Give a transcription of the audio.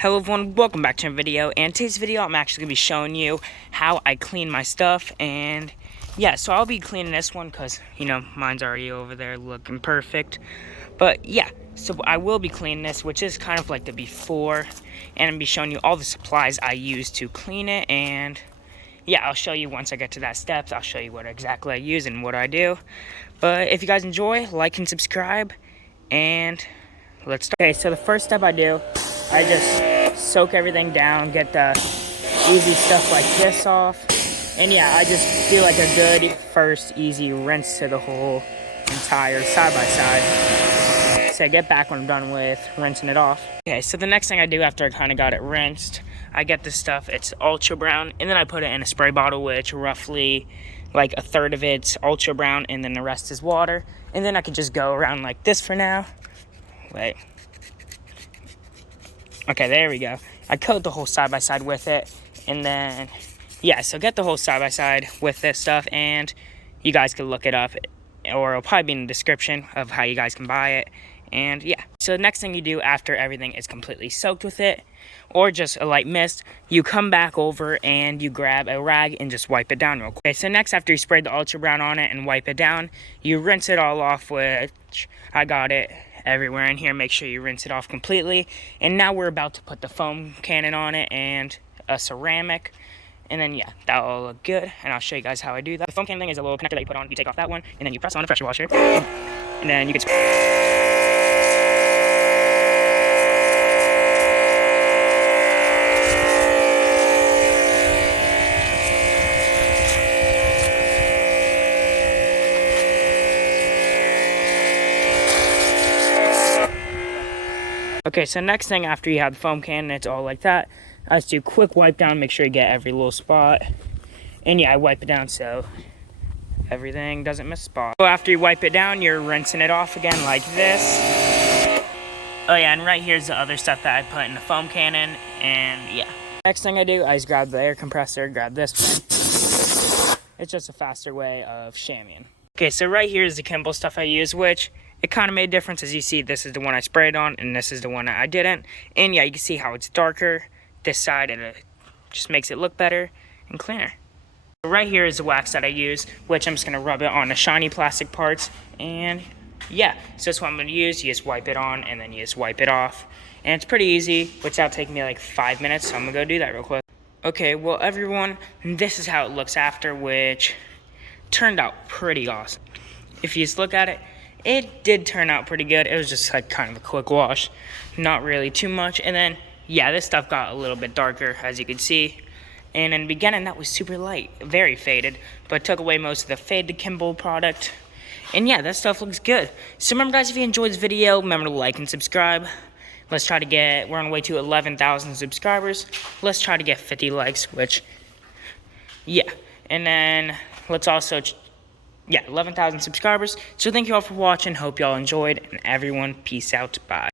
Hello everyone, welcome back to a video, and today's video I'm actually going to be showing you how I clean my stuff. And yeah, so I'll be cleaning this one because, mine's already over there looking perfect. But yeah, so I will be cleaning this, which is kind of like the before, and I'm going to be showing you all the supplies I use to clean it. And yeah, I'll show you once I get to that steps, I'll show you what exactly I use and what I do. But if you guys enjoy, like and subscribe, and let's start. Okay, so the first step I do, I just soak everything down, get the easy stuff like this off. And yeah, I just do like a good first easy rinse to the whole entire side-by-side. So I get back when I'm done with rinsing it off. Okay, so the next thing I do after I kind of got it rinsed, I get this stuff, it's ultra brown, and then I put it in a spray bottle, which roughly like a third of it's ultra brown, and then the rest is water. And then I could just go around like this for now. Wait. Okay, there we go. I coat the whole side-by-side with it, and then, yeah, so get the whole side-by-side with this stuff, and you guys can look it up, or it'll probably be in the description of how you guys can buy it, and yeah. So the next thing you do after everything is completely soaked with it, or just a light mist, you come back over and you grab a rag and just wipe it down real quick. Okay, so next, after you spray the Ultra Brown on it and wipe it down, you rinse it all off, which I got it everywhere in here. Make sure you rinse it off completely. And now we're about to put the foam cannon on it and a ceramic, and then yeah, that'll all look good, and I'll show you guys how I do that. The foam cannon thing is a little connector that you put on. You take off that one, and then you press on the pressure washer, and then you can Okay, so next thing after you have the foam cannon, it's all like that. I just do a quick wipe down, make sure you get every little spot. And yeah, I wipe it down so everything doesn't miss a spot. So after you wipe it down, you're rinsing it off again like this. Oh yeah, and right here's the other stuff that I put in the foam cannon, and yeah. Next thing I do, I just grab the air compressor, grab this. It's just a faster way of shamming. Okay, so right here is the Kimball stuff I use, which it kind of made a difference. As you see, this is the one I sprayed on, and this is the one that I didn't. And yeah, you can see how it's darker this side, and it just makes it look better and cleaner. Right here is the wax that I use, which I'm just going to rub it on the shiny plastic parts. And yeah, so that's what I'm going to use. You just wipe it on, and then you just wipe it off. And it's pretty easy, which that'll take me like 5 minutes, so I'm going to go do that real quick. Okay, well everyone, this is how it looks after, which turned out pretty awesome. If you just look at it, it did turn out pretty good. It was just like kind of a quick wash, not really too much. And then yeah, this stuff got a little bit darker, as you can see. And in the beginning, that was super light, very faded, but took away most of the faded Kimball product. And yeah, that stuff looks good. So remember guys, if you enjoyed this video, remember to like and subscribe. Let's try to get, we're on the way to 11,000 subscribers. Let's try to get 50 likes, which, yeah. And then let's also, yeah, 11,000 subscribers. So thank you all for watching. Hope y'all enjoyed. And everyone, peace out. Bye.